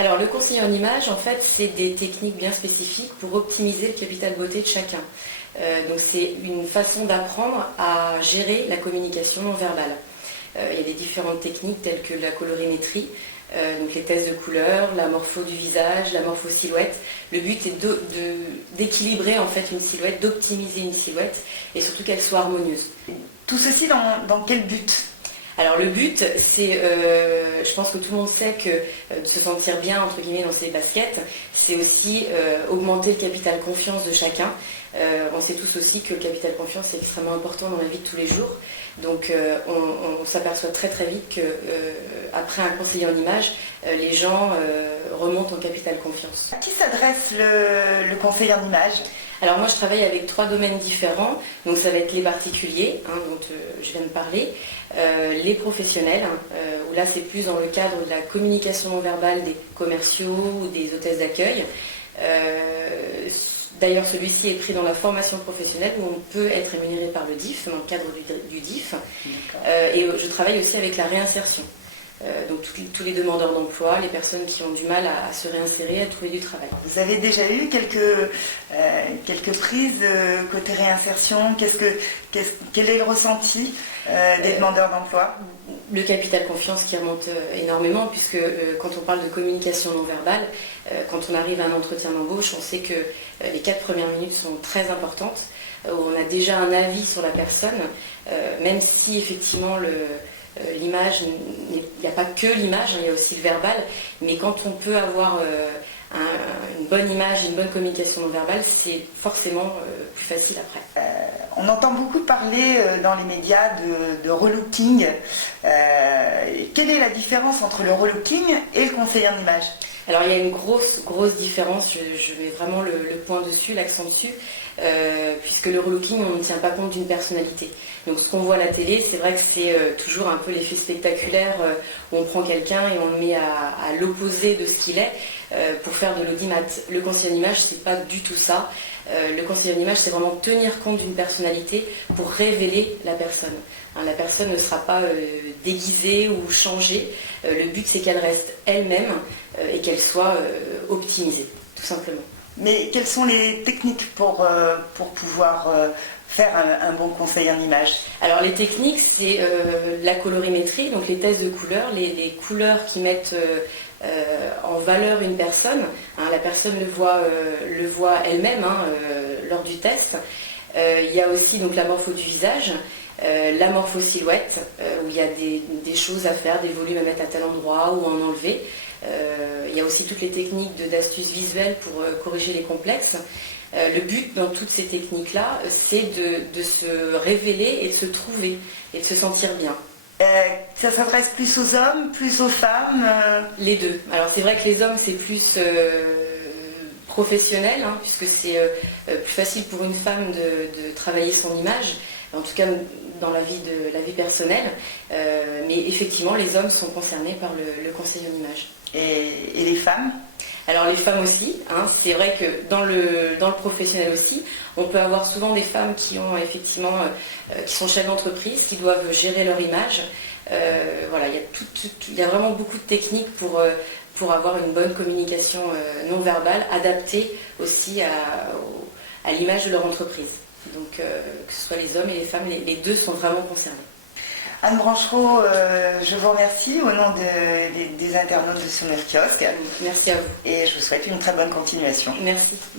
Alors le conseiller en image, en fait, c'est des techniques bien spécifiques pour optimiser le capital beauté de chacun. Donc c'est une façon d'apprendre à gérer la communication non verbale. Il y a des différentes techniques telles que la colorimétrie, donc les tests de couleurs, la morpho du visage, la morpho silhouette. Le but est d'équilibrer en fait une silhouette, d'optimiser une silhouette et surtout qu'elle soit harmonieuse. Tout ceci dans quel but? Alors le but, c'est, je pense que tout le monde sait que de se sentir bien entre guillemets dans ses baskets, c'est aussi augmenter le capital confiance de chacun. On sait tous aussi que le capital confiance est extrêmement important dans la vie de tous les jours. Donc on s'aperçoit très très vite qu'après un conseiller en image, les gens remontent en capital confiance. À qui s'adresse le conseiller en image? Alors moi je travaille avec 3 domaines différents, donc ça va être les particuliers, dont je viens de parler, les professionnels, où là c'est plus dans le cadre de la communication non verbale des commerciaux ou des hôtesses d'accueil. D'ailleurs celui-ci est pris dans la formation professionnelle où on peut être rémunéré par le DIF, dans le cadre du DIF, et je travaille aussi avec la réinsertion. Donc tous les demandeurs d'emploi, les personnes qui ont du mal à se réinsérer, à trouver du travail. Vous avez déjà eu quelques prises côté réinsertion? Quel est le ressenti des demandeurs d'emploi? Le capital confiance qui remonte énormément, puisque quand on parle de communication non verbale, quand on arrive à un entretien d'embauche, on sait que les 4 premières minutes sont très importantes. On a déjà un avis sur la personne, même si effectivement l'image, il n'y a pas que l'image, il y a aussi le verbal, mais quand on peut avoir une bonne image, une bonne communication non verbale, c'est forcément plus facile après. On entend beaucoup parler dans les médias de relooking. Quelle est la différence entre le relooking et le conseiller en image? Alors il y a une grosse différence, je mets vraiment le point dessus, l'accent dessus, puisque le relooking, on ne tient pas compte d'une personnalité. Donc ce qu'on voit à la télé, c'est vrai que c'est toujours un peu l'effet spectaculaire où on prend quelqu'un et on le met à l'opposé de ce qu'il est pour faire de l'audimat. Le conseiller en image, c'est pas du tout ça. Le conseiller en image, c'est vraiment tenir compte d'une personnalité pour révéler la personne. La personne ne sera pas déguisée ou changée. Le but, c'est qu'elle reste elle-même et qu'elle soit optimisée, tout simplement. Mais quelles sont les techniques pour pouvoir faire un bon conseiller en image? Alors les techniques, c'est la colorimétrie, donc les tests de couleurs, les couleurs qui mettent en valeur une personne. La personne le voit elle-même lors du test. Il y a aussi donc la morpho du visage, la morpho silhouette, où il y a des choses à faire, des volumes à mettre à tel endroit ou en enlever. Il y a aussi toutes les techniques d'astuces visuelles pour corriger les complexes. Le but dans toutes ces techniques-là, c'est de se révéler et de se trouver et de se sentir bien. Ça s'adresse plus aux hommes, plus aux femmes? Les deux. Alors c'est vrai que les hommes, c'est plus professionnel, puisque c'est plus facile pour une femme de travailler son image, en tout cas dans la vie personnelle. Mais effectivement, les hommes sont concernés par le conseil en image. Et les femmes? Alors les femmes aussi, c'est vrai que dans le professionnel aussi, on peut avoir souvent des femmes qui ont effectivement, qui sont chefs d'entreprise, qui doivent gérer leur image. Voilà, il y a vraiment beaucoup de techniques pour avoir une bonne communication non verbale, adaptée aussi à l'image de leur entreprise. Donc que ce soit les hommes et les femmes, les deux sont vraiment concernés. Anne Branchereau, je vous remercie au nom des internautes de Sur le kiosque. Merci à vous. Et je vous souhaite une très bonne continuation. Merci.